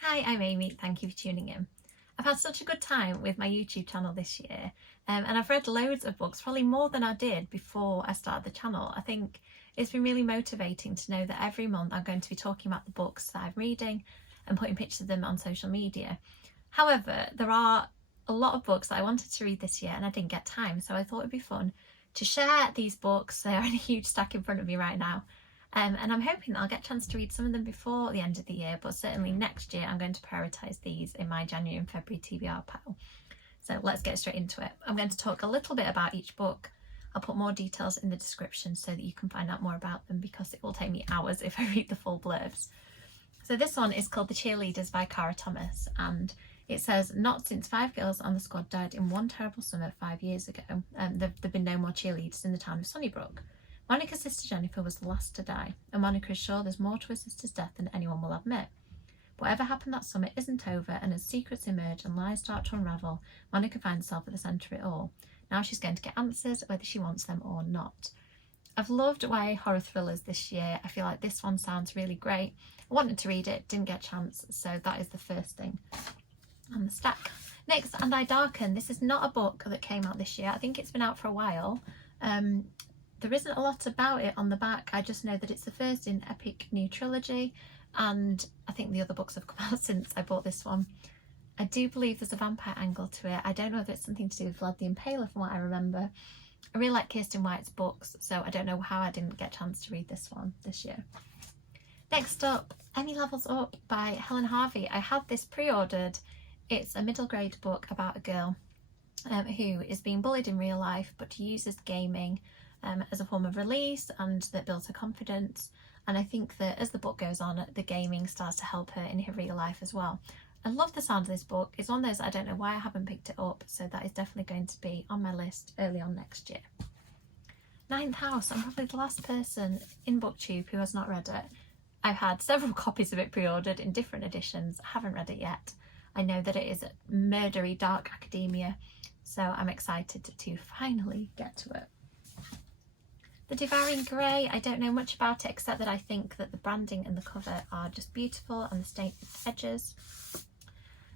Hi, I'm Amy, thank you for tuning in. I've had such a good time with my YouTube channel this year, and I've read loads of books, probably more than I did before I started the channel. I think it's been really motivating to know that every month I'm going to be talking about the books that I'm reading and putting pictures of them on social media. However, there are a lot of books that I wanted to read this year and I didn't get time, so I thought it'd be fun to share these books. They are in a huge stack in front of me right now. And I'm hoping that I'll get a chance to read some of them before the end of the year, but certainly next year I'm going to prioritise these in my January and February TBR pile. So let's get straight into it. I'm going to talk a little bit about each book. I'll put more details in the description so that you can find out more about them, because it will take me hours if I read the full blurbs. So this one is called The Cheerleaders by Cara Thomas, and it says, not since 5 girls on the squad died in one terrible summer 5 years ago, there've been no more cheerleaders in the town of Sunnybrook. Monica's sister Jennifer was the last to die, and Monica is sure there's more to her sister's death than anyone will admit. Whatever happened that summer isn't over, and as secrets emerge and lies start to unravel, Monica finds herself at the centre of it all. Now she's going to get answers, whether she wants them or not. I've loved YA horror thrillers this year. I feel like this one sounds really great. I wanted to read it, didn't get a chance, so that is the first thing on the stack. Next, And I Darken. This is not a book that came out this year. I think it's been out for a while. There isn't a lot about it on the back. I just know that it's the first in epic new trilogy, and I think the other books have come out since I bought this one. I do believe there's a vampire angle to it. I don't know if it's something to do with Vlad the Impaler from what I remember. I really like Kirsten White's books, so I don't know how I didn't get a chance to read this one this year. Next up, Any Levels Up by Helen Harvey. I had this pre-ordered. It's a middle grade book about a girl who is being bullied in real life, but uses gaming as a form of release, and that builds her confidence. And I think that as the book goes on, the gaming starts to help her in her real life as well. I love the sound of this book. It's one of those I don't know why I haven't picked it up, so that is definitely going to be on my list early on next year. Ninth House. I'm probably the last person in BookTube who has not read it. I've had several copies of it pre-ordered in different editions. I haven't read it yet. I know that it is murdery dark academia, so I'm excited to finally get to it. The Devouring Grey, I don't know much about it except that I think that the branding and the cover are just beautiful, and the stained edges.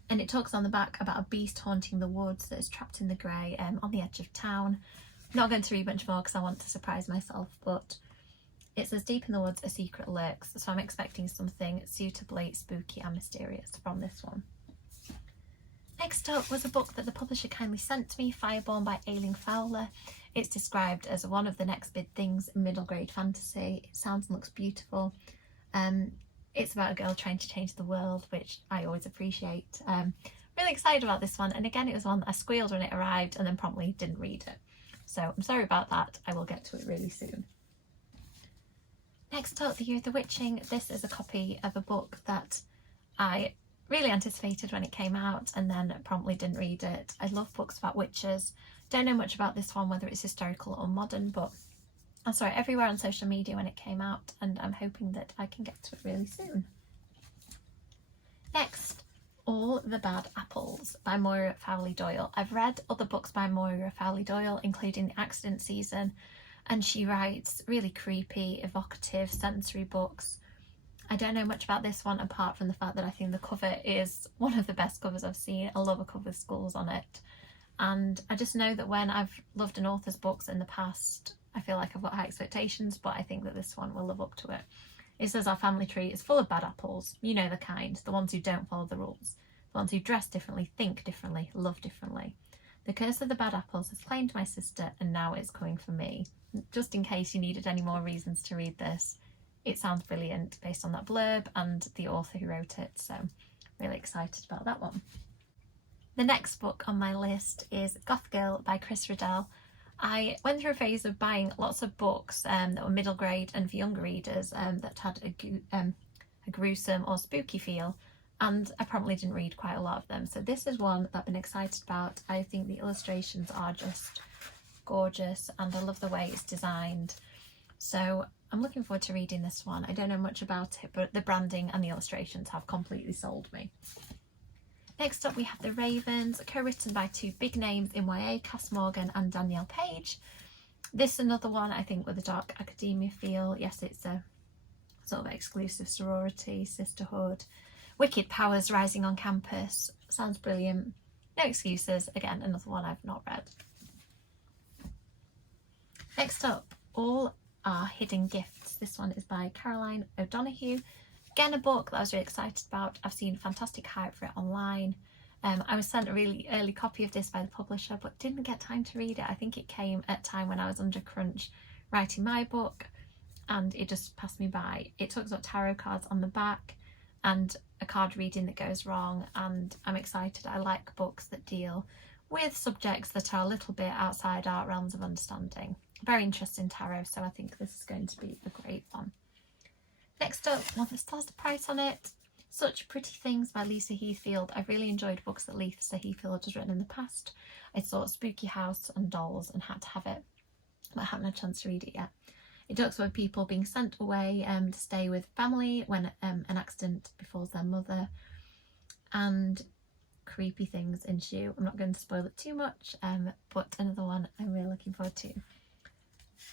And it talks on the back about a beast haunting the woods that is trapped in the grey on the edge of town. I'm not going to read much more because I want to surprise myself, but it says deep in the woods a secret lurks, so I'm expecting something suitably spooky and mysterious from this one. Next up was a book that the publisher kindly sent to me, Fireborn by Aileen Fowler. It's described as one of the next big things in middle grade fantasy. It sounds and looks beautiful. It's about a girl trying to change the world, which I always appreciate. Really excited about this one, and again it was one that I squealed when it arrived and then promptly didn't read it. So I'm sorry about that. I will get to it really soon. Next up, The Year of the Witching. This is a copy of a book that I really anticipated when it came out and then promptly didn't read it. I love books about witches. Don't know much about this one, whether it's historical or modern, but I saw it everywhere on social media when it came out, and I'm hoping that I can get to it really soon. Next, All the Bad Apples by Moira Fowley Doyle. I've read other books by Moira Fowley Doyle, including The Accident Season, and she writes really creepy, evocative, sensory books. I don't know much about this one apart from the fact that I think the cover is one of the best covers I've seen. I love a cover with skulls on it. And I just know that when I've loved an author's books in the past, I feel like I've got high expectations, but I think that this one will live up to it. It says our family tree is full of bad apples. You know the kind, the ones who don't follow the rules, the ones who dress differently, think differently, love differently. The curse of the bad apples has claimed my sister, and now it's coming for me. Just in case you needed any more reasons to read this, it sounds brilliant based on that blurb and the author who wrote it, so really excited about that one. The next book on my list is Goth Girl by Chris Riddell. I went through a phase of buying lots of books that were middle grade and for younger readers that had a gruesome or spooky feel, and I probably didn't read quite a lot of them. So this is one that I've been excited about. I think the illustrations are just gorgeous and I love the way it's designed. So I'm looking forward to reading this one. I don't know much about it, but the branding and the illustrations have completely sold me. Next up we have The Ravens, co-written by two big names in YA, Cass Morgan and Danielle Page. This is another one I think with a dark academia feel. Yes, it's a sort of exclusive sorority, sisterhood, Wicked powers rising on campus. Sounds brilliant. No excuses. Again, another one I've not read. Next up, All Our Hidden Gifts. This one is by Caroline O'Donoghue. Again, a book that I was really excited about. I've seen fantastic hype for it online. I was sent a really early copy of this by the publisher, but didn't get time to read it. I think it came at a time when I was under crunch writing my book, and it just passed me by. It talks about tarot cards on the back and a card reading that goes wrong, and I'm excited. I like books that deal with subjects that are a little bit outside our realms of understanding. Very interested in tarot, so I think this is going to be a great one. Next up, one that still has the price on it, Such Pretty Things by Lisa Heathfield. I've really enjoyed books that Lisa Heathfield has written in the past. I saw Spooky House and Dolls and had to have it, but I haven't had a chance to read it yet. It talks about people being sent away to stay with family when an accident befalls their mother, and creepy things ensue. I'm not going to spoil it too much, but another one I'm really looking forward to.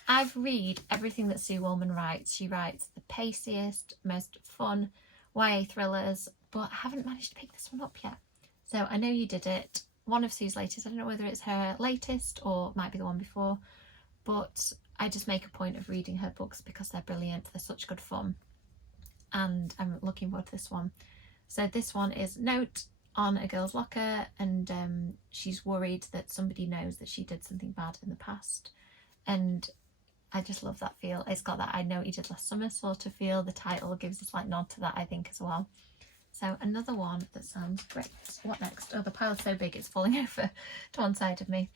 I've read everything that Sue Woolman writes. She writes the paciest, most fun YA thrillers, but I haven't managed to pick this one up yet. So I know you did it. One of Sue's latest. I don't know whether it's her latest or might be the one before, but I just make a point of reading her books because they're brilliant. They're such good fun, and I'm looking forward to this one. So this one is Note on a Girl's Locker, and she's worried that somebody knows that she did something bad in the past, and I just love that feel. It's got that I know what you did last summer sort of feel. The title gives a slight nod to that, I think, as well. So another one that sounds great. What next? Oh, the pile's so big it's falling over to one side of me.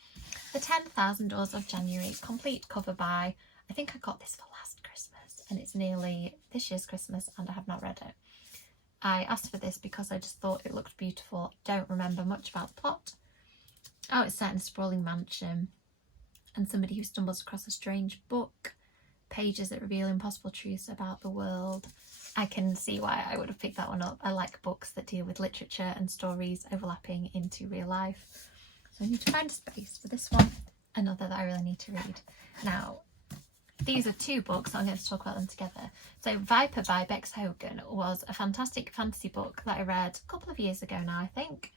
The 10,000 Doors of January, complete cover by, I think I got this for last Christmas, and it's nearly this year's Christmas and I have not read it. I asked for this because I just thought it looked beautiful. Don't remember much about the plot. Oh, it's set in a sprawling mansion, and somebody who stumbles across a strange book, pages that reveal impossible truths about the world. I can see why I would have picked that one up. I like books that deal with literature and stories overlapping into real life. So I need to find a space for this one, another that I really need to read. Now, these are two books, I'm going to talk about them together. So Viper by Bex Hogan was a fantastic fantasy book that I read a couple of years ago now, I think.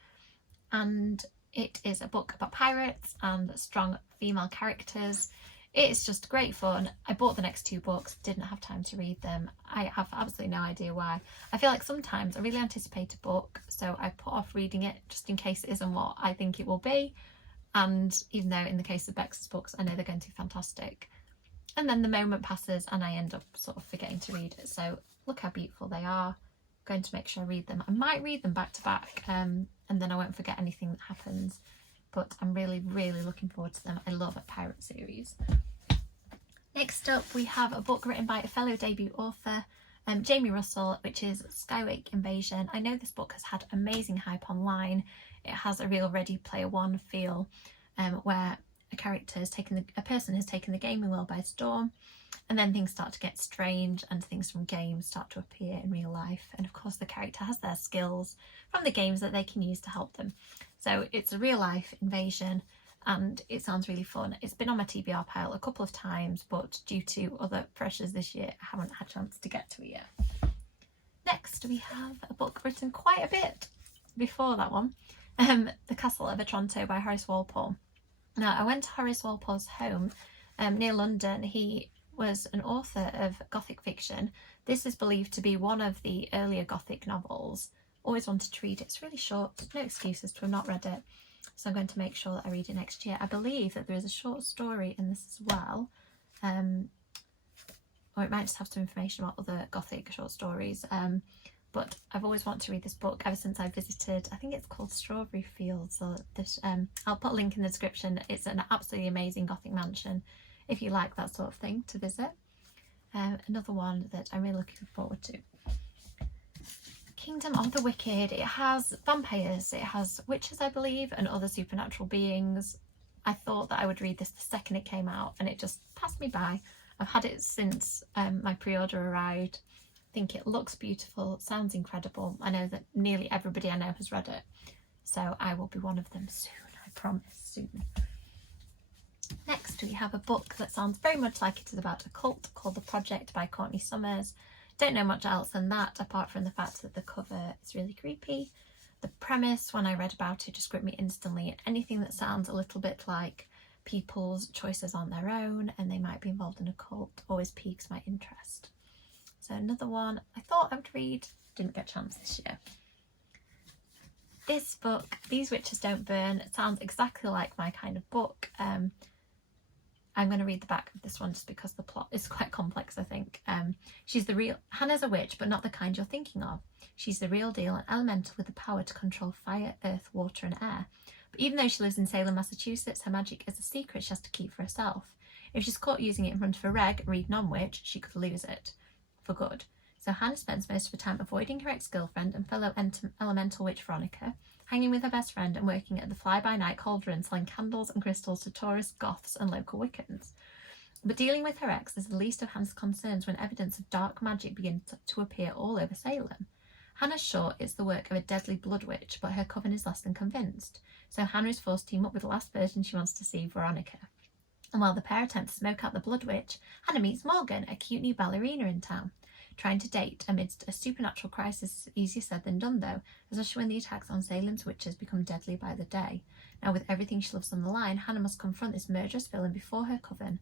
And it is a book about pirates and strong female characters. It's just great fun. I bought the next two books, didn't have time to read them. I have absolutely no idea why. I feel like sometimes I really anticipate a book, so I put off reading it just in case it isn't what I think it will be. And even though in the case of Bex's books, I know they're going to be fantastic. And then the moment passes and I end up sort of forgetting to read it. So look how beautiful they are. I'm going to make sure I read them. I might read them back to back, and then I won't forget anything that happens. But I'm really, really looking forward to them. I love a pirate series. Next up, we have a book written by a fellow debut author, Jamie Russell, which is Skywake Invasion. I know this book has had amazing hype online. It has a real Ready Player One feel, where a person has taken the gaming world by storm, and then things start to get strange and things from games start to appear in real life. And of course, the character has their skills from the games that they can use to help them. So it's a real life invasion, and it sounds really fun. It's been on my TBR pile a couple of times, but due to other pressures this year, I haven't had a chance to get to it yet. Next, we have a book written quite a bit before that one, The Castle of Otranto by Horace Walpole. Now, I went to Horace Walpole's home near London. He was an author of Gothic fiction. This is believed to be one of the earlier Gothic novels. Always wanted to read it. It's really short. No excuses to have not read it. So I'm going to make sure that I read it next year. I believe that there is a short story in this as well. Or it might just have some information about other Gothic short stories. But I've always wanted to read this book ever since I visited, I think it's called Strawberry Fields. Or this, I'll put a link in the description. It's an absolutely amazing Gothic mansion if you like that sort of thing to visit. Another one that I'm really looking forward to. Kingdom of the Wicked. It has vampires, it has witches, I believe, and other supernatural beings. I thought that I would read this the second it came out, and it just passed me by. I've had it since my pre-order arrived. I think it looks beautiful, sounds incredible. I know that nearly everybody I know has read it, so I will be one of them soon, I promise, soon. Next, we have a book that sounds very much like it is about a cult called The Project by Courtney Summers. Don't know much else than that, apart from the fact that the cover is really creepy. The premise, when I read about it, just gripped me instantly. Anything that sounds a little bit like people's choices on their own and they might be involved in a cult always piques my interest. So another one I thought I would read, didn't get a chance this year. This book, These Witches Don't Burn, it sounds exactly like my kind of book. I'm going to read the back of this one just because the plot is quite complex, I think. Hannah's a witch, but not the kind you're thinking of. She's the real deal, an elemental with the power to control fire, earth, water and air. But even though she lives in Salem, Massachusetts, her magic is a secret she has to keep for herself. If she's caught using it in front of a read non-witch, she could lose it for good. So Hannah spends most of her time avoiding her ex-girlfriend and fellow elemental witch Veronica, hanging with her best friend and working at the fly-by-night cauldron selling candles and crystals to tourists, goths and local Wiccans. But dealing with her ex is the least of Hannah's concerns when evidence of dark magic begins to appear all over Salem. Hannah's sure it's the work of a deadly blood witch, but her coven is less than convinced. So Hannah is forced to team up with the last person she wants to see, Veronica. And while the pair attempt to smoke out the blood witch, Hannah meets Morgan, a cute new ballerina in town. Trying to date amidst a supernatural crisis is easier said than done though, especially when the attacks on Salem's witches become deadly by the day. Now with everything she loves on the line, Hannah must confront this murderous villain before her coven,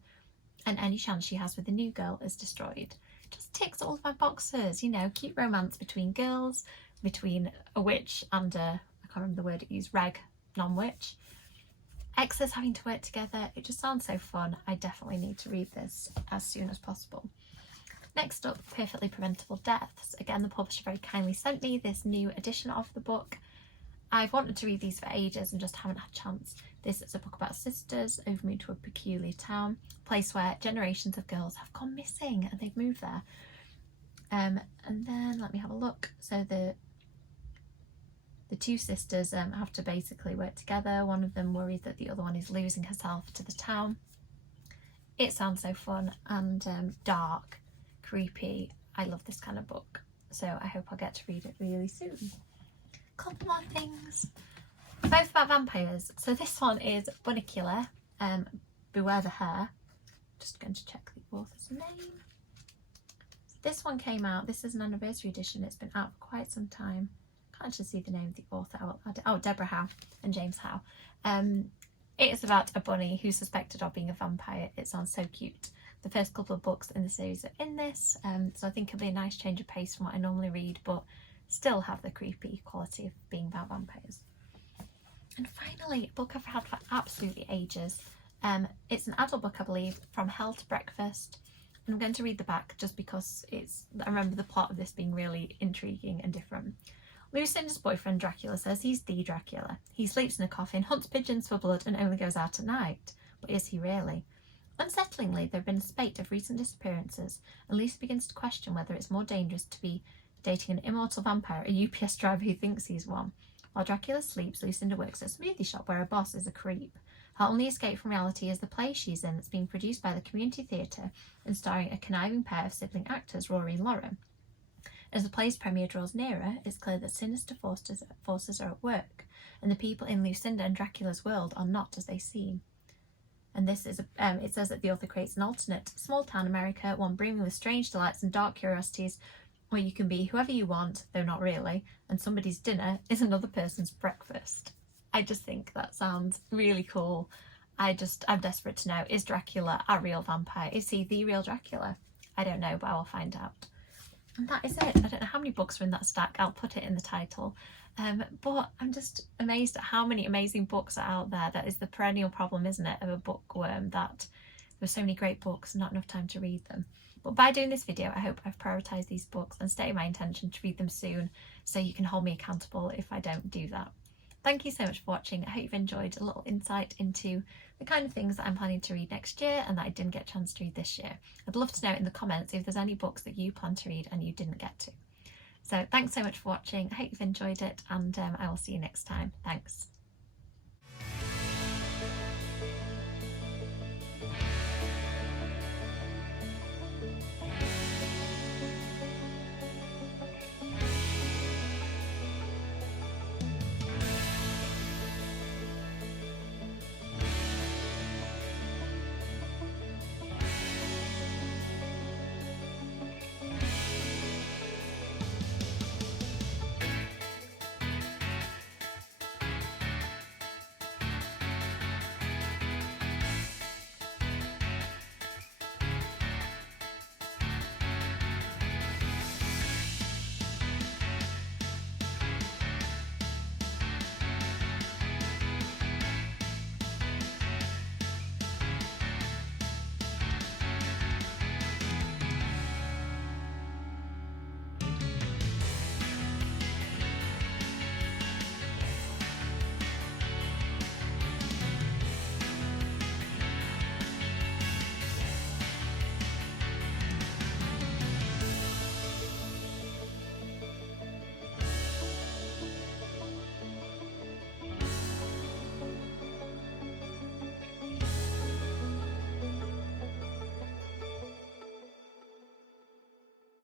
and any chance she has with the new girl is destroyed. Just ticks all of my boxes, you know, cute romance between girls, between a witch and I can't remember the word it used, non-witch. Exes having to work together, it just sounds so fun. I definitely need to read this as soon as possible. Next up, Perfectly Preventable Deaths. Again, the publisher very kindly sent me this new edition of the book. I've wanted to read these for ages and just haven't had a chance. This is a book about sisters who've moved to a peculiar town, a place where generations of girls have gone missing and they've moved there. And then let me have a look. So the two sisters have to basically work together. One of them worried that the other one is losing herself to the town. It sounds so fun and dark, creepy. I love this kind of book, so I hope I'll get to read it really soon. Couple more things, both about vampires. So this one is Bunnicula, Beware the Hare. Just going to check the author's name. This one came out, this is an anniversary edition, it's been out for quite some time. Can't actually see the name of the author. I will add it. Oh, Deborah Howe and James Howe. It is about a bunny who's suspected of being a vampire. It sounds so cute. The first couple of books in the series are in this, so I think it'll be a nice change of pace from what I normally read, but still have the creepy quality of being about vampires. And finally, a book I've had for absolutely ages. It's an adult book, I believe, From Hell to Breakfast. And I'm going to read the back just because I remember the plot of this being really intriguing and different. Lucinda's boyfriend Dracula says he's the Dracula. He sleeps in a coffin, hunts pigeons for blood and only goes out at night. But is he really? Unsettlingly, there have been a spate of recent disappearances, and Lisa begins to question whether it's more dangerous to be dating an immortal vampire or a UPS driver who thinks he's one. While Dracula sleeps, Lucinda works at a smoothie shop where her boss is a creep. Her only escape from reality is the play she's in that's being produced by the community theatre and starring a conniving pair of sibling actors, Rory and Lauren. As the play's premiere draws nearer, it's clear that sinister forces are at work, and the people in Lucinda and Dracula's world are not as they seem. And this is it says that the author creates an alternate small-town America, one brimming with strange delights and dark curiosities, where you can be whoever you want, though not really, and somebody's dinner is another person's breakfast. I just think that sounds really cool. I'm desperate to know, is Dracula a real vampire? Is he the real Dracula? I don't know, but I will find out. And that is it. I don't know how many books are in that stack. I'll put it in the title. But I'm just amazed at how many amazing books are out there. That is the perennial problem, isn't it, of a bookworm, that there's so many great books and not enough time to read them. But by doing this video, I hope I've prioritised these books and stated my intention to read them soon, so you can hold me accountable if I don't do that. Thank you so much for watching. I hope you've enjoyed a little insight into the kind of things that I'm planning to read next year and that I didn't get a chance to read this year. I'd love to know in the comments if there's any books that you plan to read and you didn't get to. So thanks so much for watching. I hope you've enjoyed it, and I will see you next time. Thanks.